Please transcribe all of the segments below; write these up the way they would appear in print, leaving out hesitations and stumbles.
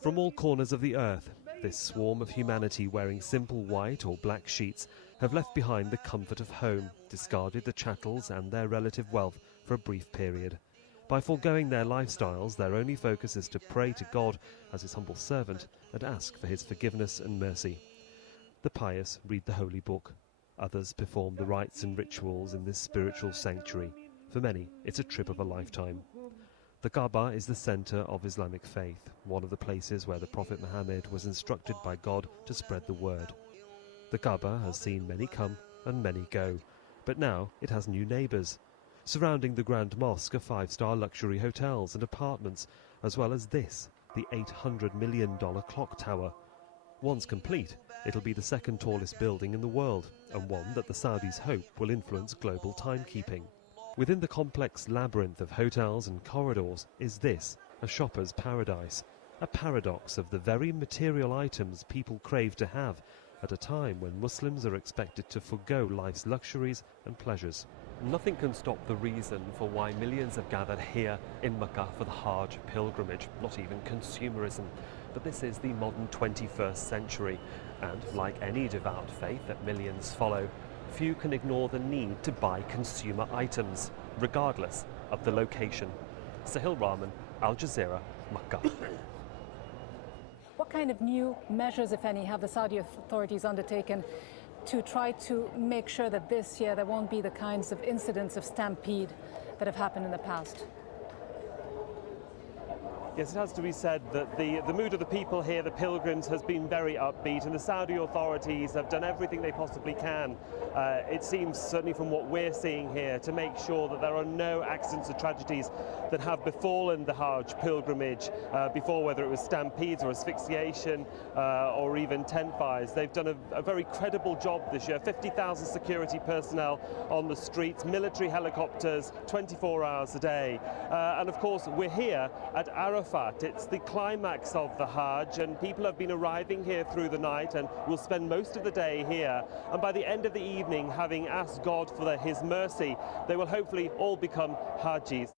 From all corners of the earth, this swarm of humanity wearing simple white or black sheets have left behind the comfort of home, discarded the chattels and their relative wealth for a brief period. By foregoing their lifestyles, their only focus is to pray to God as his humble servant and ask for his forgiveness and mercy. The pious read the holy book. Others perform the rites and rituals in this spiritual sanctuary. For many, it's a trip of a lifetime. The Kaaba is the centre of Islamic faith, one of the places where the Prophet Muhammad was instructed by God to spread the word. The Kaaba has seen many come and many go, but now it has new neighbours. Surrounding the Grand Mosque are five-star luxury hotels and apartments, as well as this, the $800 million clock tower. Once complete, it'll be the second tallest building in the world, and one that the Saudis hope will influence global timekeeping. Within the complex labyrinth of hotels and corridors is this, a shopper's paradise, a paradox of the very material items people crave to have at a time when Muslims are expected to forgo life's luxuries and pleasures. Nothing can stop the reason for why millions have gathered here in Mecca for the Hajj pilgrimage, not even consumerism. But this is the modern 21st century, and like any devout faith that millions follow, few can ignore the need to buy consumer items, regardless of the location. Sahil Rahman, Al Jazeera, Mecca. What kind of new measures, if any, have the Saudi authorities undertaken to try to make sure that this year there won't be the kinds of incidents of stampede that have happened in the past? Yes, it has to be said that the mood of the people here, the pilgrims, has been very upbeat, and the Saudi authorities have done everything they possibly can, it seems, certainly from what we're seeing here, to make sure that there are no accidents or tragedies that have befallen the Hajj pilgrimage before, whether it was stampedes or asphyxiation or even tent fires. They've done a very credible job this year. 50,000 security personnel on the streets, military helicopters, 24 hours a day. And of course, we're here at Arafat. It's the climax of the Hajj, and people have been arriving here through the night and will spend most of the day here. And by the end of the evening, having asked God for his mercy, they will hopefully all become Hajjis.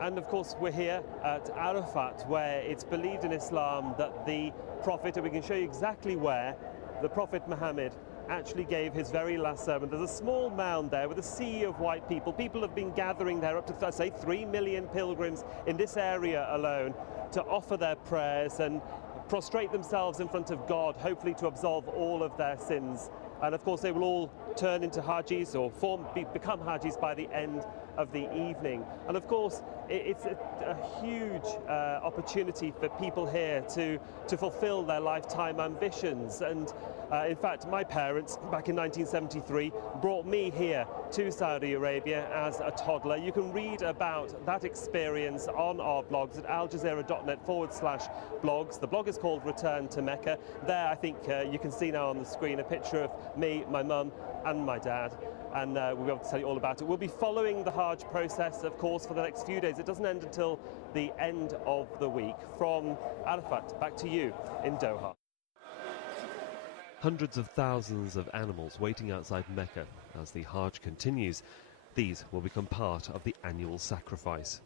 And of course, we're here at Arafat, where it's believed in Islam that the Prophet, and we can show you exactly where, the Prophet Muhammad actually gave his very last sermon. There's a small mound there with a sea of white people. People have been gathering there, up to, say, 3 million pilgrims in this area alone, to offer their prayers and prostrate themselves in front of God, hopefully to absolve all of their sins. And of course, they will all turn into Hajjis or become Hajjis by the end of the evening. And of course, it's a huge opportunity for people here to fulfill their lifetime ambitions. And in fact, my parents, back in 1973, brought me here to Saudi Arabia as a toddler. You can read about that experience on our blogs at aljazeera.net/blogs. The blog is called Return to Mecca. There, I think you can see now on the screen a picture of me, my mum, and my dad. And we'll be able to tell you all about it. We'll be following the Hajj process, of course, for the next few days. It doesn't end until the end of the week. From Arafat, back to you in Doha. Hundreds of thousands of animals waiting outside Mecca as the Hajj continues. These will become part of the annual sacrifice.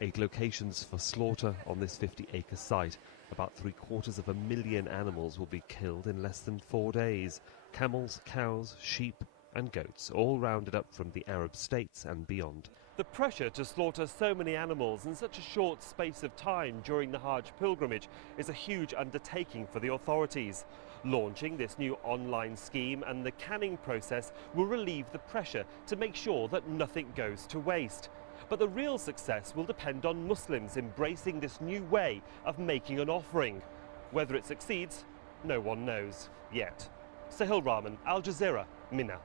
8 locations for slaughter on this 50-acre site. About 750,000 animals will be killed in less than 4 days. Camels, cows, sheep and goats, all rounded up from the Arab states and beyond. The pressure to slaughter so many animals in such a short space of time during the Hajj pilgrimage is a huge undertaking for the authorities. Launching this new online scheme and the canning process will relieve the pressure to make sure that nothing goes to waste. But the real success will depend on Muslims embracing this new way of making an offering. Whether it succeeds, no one knows yet. Sahil Rahman, Al Jazeera, Mina.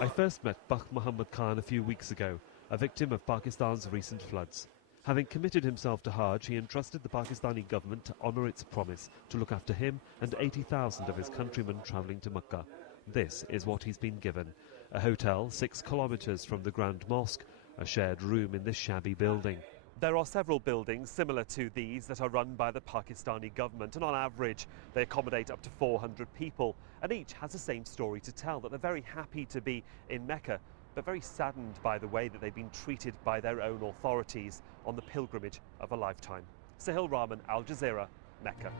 I first met Bakh Muhammad Khan a few weeks ago, a victim of Pakistan's recent floods. Having committed himself to Hajj, he entrusted the Pakistani government to honour its promise to look after him and 80,000 of his countrymen travelling to Mecca. This is what he's been given: a hotel 6 kilometres from the Grand Mosque, a shared room in this shabby building. There are several buildings similar to these that are run by the Pakistani government, and on average they accommodate up to 400 people, and each has the same story to tell, that they're very happy to be in Mecca, but very saddened by the way that they've been treated by their own authorities on the pilgrimage of a lifetime. Sahil Rahman, Al Jazeera, Mecca.